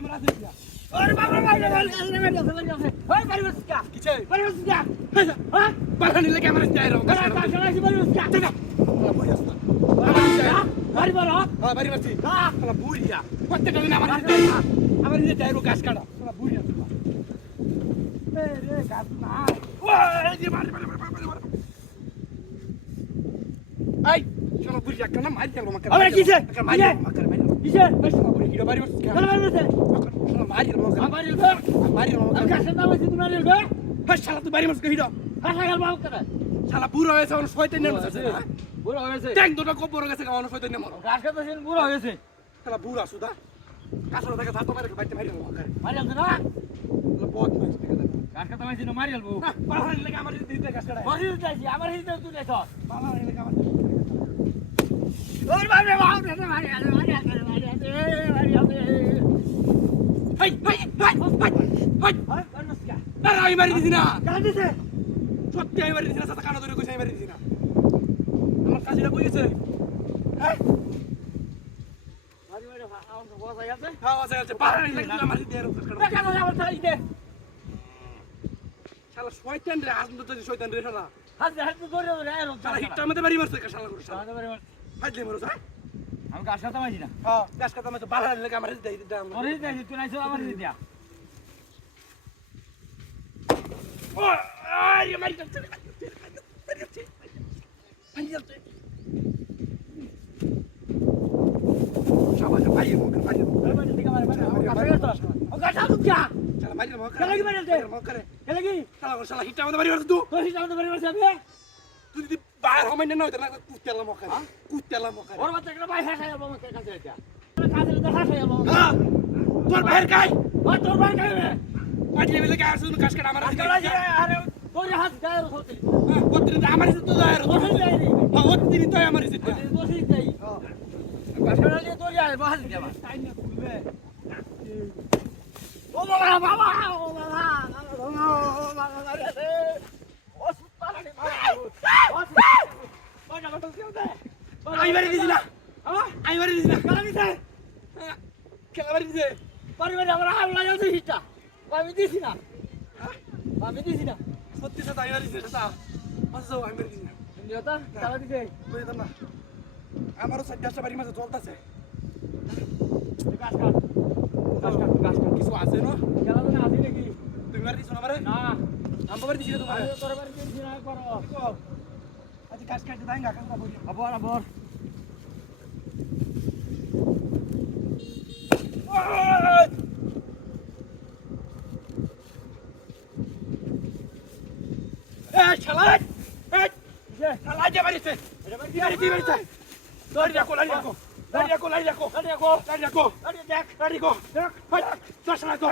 আমরা আছি না ওরে বাবা বাইরে ওই বাড়ি বসকা কিছে বাড়ি বসকা হ্যাঁ বাড়ানি লাগে আমরা যাই রো কাজ চালাইছি বাড়ি বসকা দাদা বাড়ি আসতা বাড়ি বড় হ্যাঁ বাড়ি বসছি শালা বুড়িয়া প্রত্যেকটা দিন আমার নিজে যাই রো গাছ কাটা শালা বুড়িয়া এ রে গাছ না ওই যে মারি এই শালা বুড়িয়া কেন মারি গেল আমাকে আরে কিছে মারি কিছে বেশ না বুড়ি হিরো বাড়ি বসছি কেন বাড়ি বসছে মারি গেল আমাকে গাছ না বসছি তুমি মারি গেল হ্যাঁ শালা তুই বাড়ি বসকে হিরো হাসা গেল বাবু করে শালা বুড়ো হয়েছে আমার শয়তানের মতো আছে হ্যাঁ বুড়ো হয়েছে ট্যাঙ্ক দুটো কবর গেছে আমার শয়তানের মতো গাছ কাটছেন বুড়ো হয়েছে শালা বুড়া সুদা কাছরা থেকে থাতো মারি বাইতে মারি গেল আমাকে মারি গেল না বহুত মাইস থেকে গাছ কাটা মাইছি না মারি গেল পাহাড় লাগে আমার দিতে গাছ কাটা বসি যাইছি আমার হিতে তুই দেখ পাহাড় লাগে আমার ওর বাবা মারি গেল হাই আমি মারি দিছি না কাজ দিছে সত্যি আমি মারি দিছি না সাথে কানা ধরে কইছি আমি মারি দিছি না আমার কাজিরা কই গেছে হ্যাঁ মারি আমার বস আই আছে হ্যাঁ বস আই আছে পাহাড় লাগে মারি দে টাকা দাও আমার তাই দে শালা শয়তান রে আজ তো শয়তান রে শালা হাত ধরে শালা হিটটা মধ্যে বাড়ি মারছে শালা করে শালা বাড়ি মারছে হাত মারো স্যার আমি গাছ কাটা মাইছি না হ্যাঁ গাছ কাটা মাইছো পাহাড় লাগে আমার দেই দে আমার দেই তুই নাইছো আমার দেই দিয়া ও আই মারি যাচ্ছে পানি যাচ্ছে শাবাশ ভাই মোকে ভাই মারি দিকে মারি ও গাছ আলু যা শালা মারি মোকে কেন কি মারি দে মোকে কেন কি শালা হিটটা মধ্যে বাড়ি মারছ তুই হিটটা মধ্যে বাড়ি মারছ আমি তুই যদি বাইরে হবে না নয়তো না কুত্তেলা মোকে ওর বাচ্চা কেন বাইরে হাসাই যাবো আমাকে কাছে এটা কাছে তো হাসাই যাবো হ্যাঁ তোর বাইরে কাই ও তোর বাইরে কাই পাটলি মিলে গাছ শুন কাজ কাটা আমার আরে তোর হাত গায়ের হতে হ্যাঁ ওদিন আমার তো গায়ের হতে হ্যাঁ ওদিন তো আমার ইচ্ছে বসি যাই হ্যাঁ কাজ কাটা দিয়ে তোর যায় বাহাজ দেবা টাইম না খুলবে ও বাবা ও বাবা রে ও সুপার রে আমি বাড়ি দিছি না আমি বাড়ি দিছি না খেলা দিছে খেলা বাড়ি দিছে পরিবারে আমরা হামলা যাচ্ছে হিটটা আমি দিছি না সত্যি সাথে আমি বাড়ি দিছি না আচ্ছা আমি বাড়ি দিছি না নিয়তা খেলা দিছে কই দাম না আমারও সাজ্জাটা বাড়ি মাঝে চলতেছে গাছ কাট কিছু আছে না খেলা না আছে নাকি তুমি বাড়ি দিছো না আমারে না আমি বাড়ি দিছি না তোমারে তোর বাড়ি দিছি না করো আজ কাজ কাটতে দাঙ্গা কাঁদা বলি আবার এই শালা এই যে শালা যে বাড়িতে এটা বাড়িতে গাড়ি রাখো দেখ গাড়ি রাখো